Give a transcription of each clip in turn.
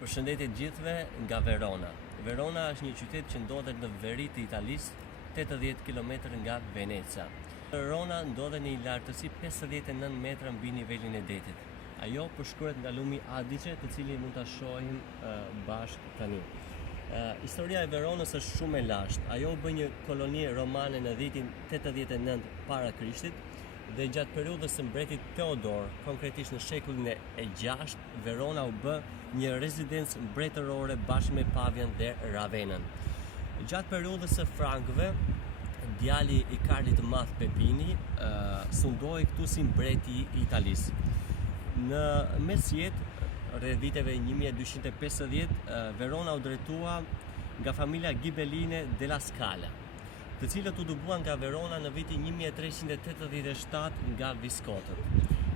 Përshëndetje gjithëve nga Verona. Verona është një qytet që ndodhet në veri të Italisë, 80 km nga Venecia. Verona ndodhet në një lartësi 59 metra mbi nivelin e detit. Ajo përshkruhet nga lumi Adige, të cilin mund ta shohim bashkë tani. Historia e Veronës është shumë e lashtë. Ajo u bë një koloni romane në vitin 89 para Krishtit dhe gjatë periudhës së mbretit Teodor, konkretisht në shekullin e 6, Verona u bë një rezidencë mbretërore bashkë me Pavian dhe Ravenën. Gjatë periudhës së Frankëve, djali i Karlit të Madh Pepini sundoi këtu si mbreti i Italisë. Në mesjetë, rreth viteve 1250, Verona u drejtua nga familja Ghibeline della Scala, të cilët u dëbuan nga Verona në vitin 1387 nga Viskotët.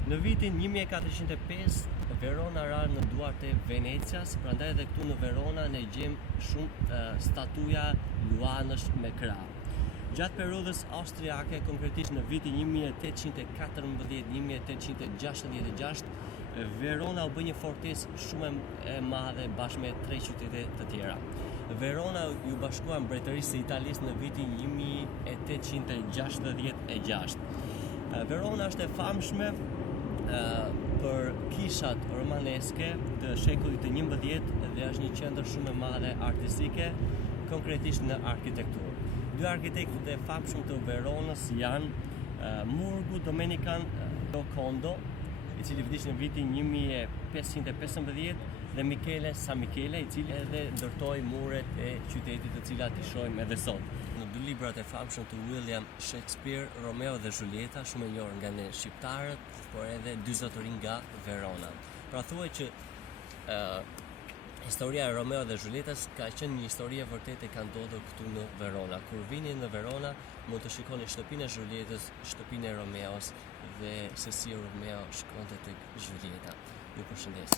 Në vitin 1405, Verona ra në duart e Venecias, prandaj edhe këtu në Verona ne gjejmë shumë statuja luanësh me krah. Gjatë periudhës austriake, konkretisht në vitin 1814-1866, Verona u bë një fortesë shumë e madhe bashkë me 3 qytete të tjera. Verona ju bashkua mbretërisë së Italisë në vitin 1866. Verona është e famshme për kishat romaneske të shekullit të 11 dhe është një qendër shumë e madhe artistike, konkretisht në arkitekturë. Dy arkitektët e famshëm të Veronës janë Murgu Domenican Giocondo, i cili vdiq në vitin 1515, dhe Michele San Michele, i cili edhe ndërtoi muret e qytetit të cilat i shohim edhe sot. Në dy librat e famshëm të William Shakespeare, Romeo dhe Julieta, shumë e njohur nga ne shqiptarët, por edhe dy zotëri nga Verona. Pra thuhet që historia e Romeo dhe Julietas ka qenë një histori e vërtetë e ka ndodhur këtu në Verona. Kur vini në Verona, mund të shikoni shtëpinë e Julietas, shtëpinë e Romeos dhe se si Romeo shkonte tek Julieta. Ju përshëndes.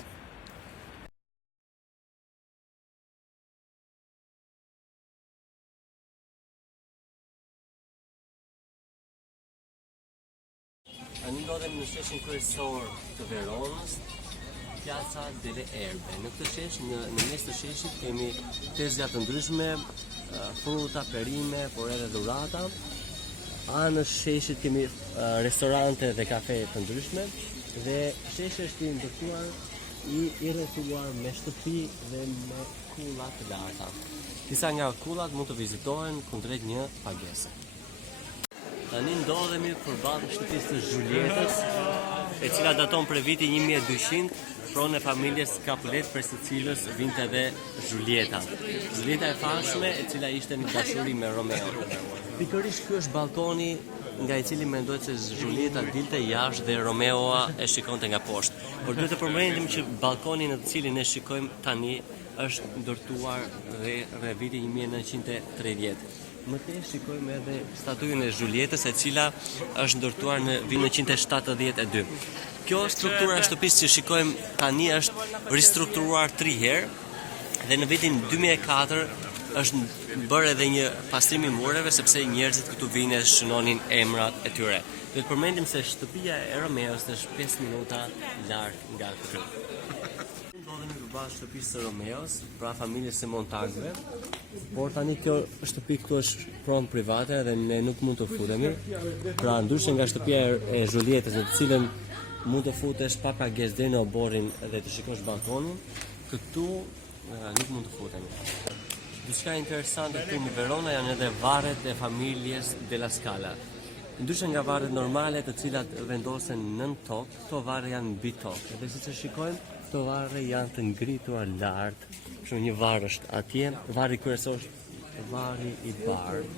Tani ndodhemi në sheshin kryesor të Veronës, Piazza delle Erbe. Në këtë shesh, në mes të sheshit kemi tezja të ndryshme, fruta, perime, por edhe dhurata. Anë sheshit kemi restorante dhe kafe të ndryshme dhe sheshi është i rrethuar me shtëpi dhe me kulla të larta. Disa nga kullat mund të vizitohen kundrejt një pagese. Tani ndodhemi përballë shtëpisë të Julietës, e cila daton prej vitit 1200, pronë e familjes Capulet, për së cilës vinte edhe Julieta. Julieta e famshme, e cila ishte në dashuri me Romeo. Pikërisht ky është balkoni nga i cili mendohet se Julieta dilte jashtë dhe Romeo e shikonte nga poshtë. Por duhet të përmendim që balkoni në të cilin ne shikojmë tani është ndërtuar rreth vitit 1930. Më tej shikojmë edhe statujën e Julietës, e cila është ndërtuar në vitin 1972. Kjo struktura e shtëpisë që shikojmë tani është ristrukturuar 3 herë dhe në vitin 2004 është bërë edhe një pastrim i mureve sepse njerëzit këtu vinë dhe shënonin emrat e tyre. Do të përmendim se shtëpia e Romeos është 5 minuta larg nga këtu. Ndodhemi përballë shtëpisë së Romeos, pra familjes së Montagëve, por tani kjo shtëpi këtu është pronë private dhe ne nuk mund të futemi. Pra ndryshe nga shtëpia e Julietës, në të cilën mund të futesh pa pagesë deri në oborrin dhe të shikosh balkonin, këtu nuk mund të futemi. Diçka interesante këtu në Verona janë edhe varret e familjes della Scala. Ndryshe nga varret normale të cilat vendosen nën tokë, këto varre janë mbi tokë. Dhe siç e shikojmë, këto varre janë të ngritura lart. Shumë një varr është atje, varri kryesor është varri i bardhë.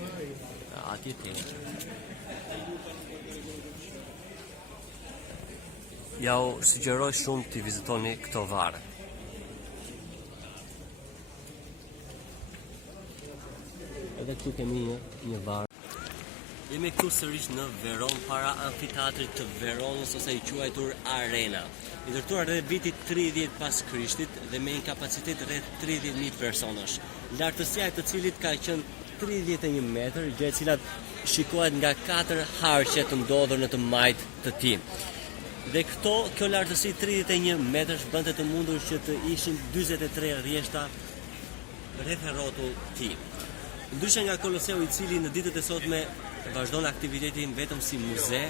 Atje tjetër. Ja u sugjeroj shumë të vizitoni këto varre. Edhe këtu kemi një varr. Jemi këtu sërish në Veronë para amfiteatrit të Veronës, ose i quajtur Arena. I ndërtuar rreth vitit 30 pas Krishtit dhe me një kapacitet rreth 30.000 personash. Lartësia e të cilit ka qenë 31 metër, gjë e cilat shikohet nga 4 harqe të ndodhur në të majt të tij. Dhe kjo lartësi 31 metrash bënte të mundur që të ishin 43 rrjeshta rreth e rrotull tim. Ndryshe nga Koloseu i cili në ditët e sotme vazhdon aktivitetin vetëm si muze,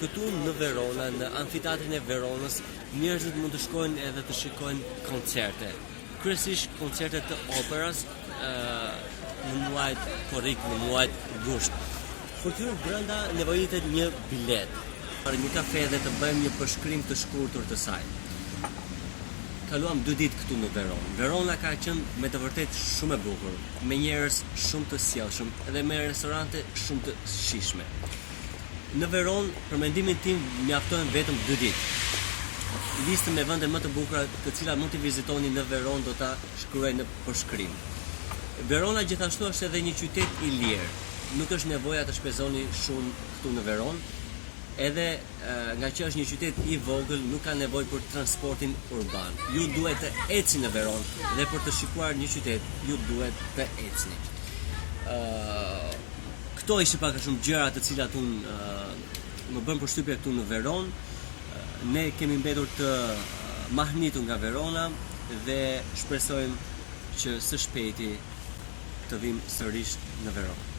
këtu në Verona, në amfiteatrin e Veronës, njerëzit mund të shkojnë edhe të shikojnë koncerte. Kryesisht koncerte të operas në muajt korrik, në muajt gusht. Për të hyrë brenda nevojitet një bilet, për një kafe dhe të bëjmë një përshkrim të shkurtër të saj. Kaluam 2 ditë këtu në Veronë. Verona ka qenë me të vërtet shumë e bukur, me njerëz shumë të sjellshëm dhe me restorante shumë të shijshme. Në Veronë, për mendimin tim, mjaftojnë vetëm 2 ditë. Listën me vende më të bukura të cilat mund të vizitoni në Veronë do ta shkruaj në përshkrim. Verona gjithashtu është edhe një qytet i lirë. Nuk është nevoja të shpenzoni shumë këtu në Veronë. Edhe nga që është një qytet i vogël, nuk ka nevojë për transportin urban. Ju duhet të ecni në Veronë dhe për të shikuar një qytet, ju duhet të ecni. Këto ishin pak a shumë gjëra të cilat më bën përshtypje këtu në Veronë. Ne kemi mbetur të mahnitur nga Verona dhe shpresojmë që së shpejti të vim sërish në Veronë.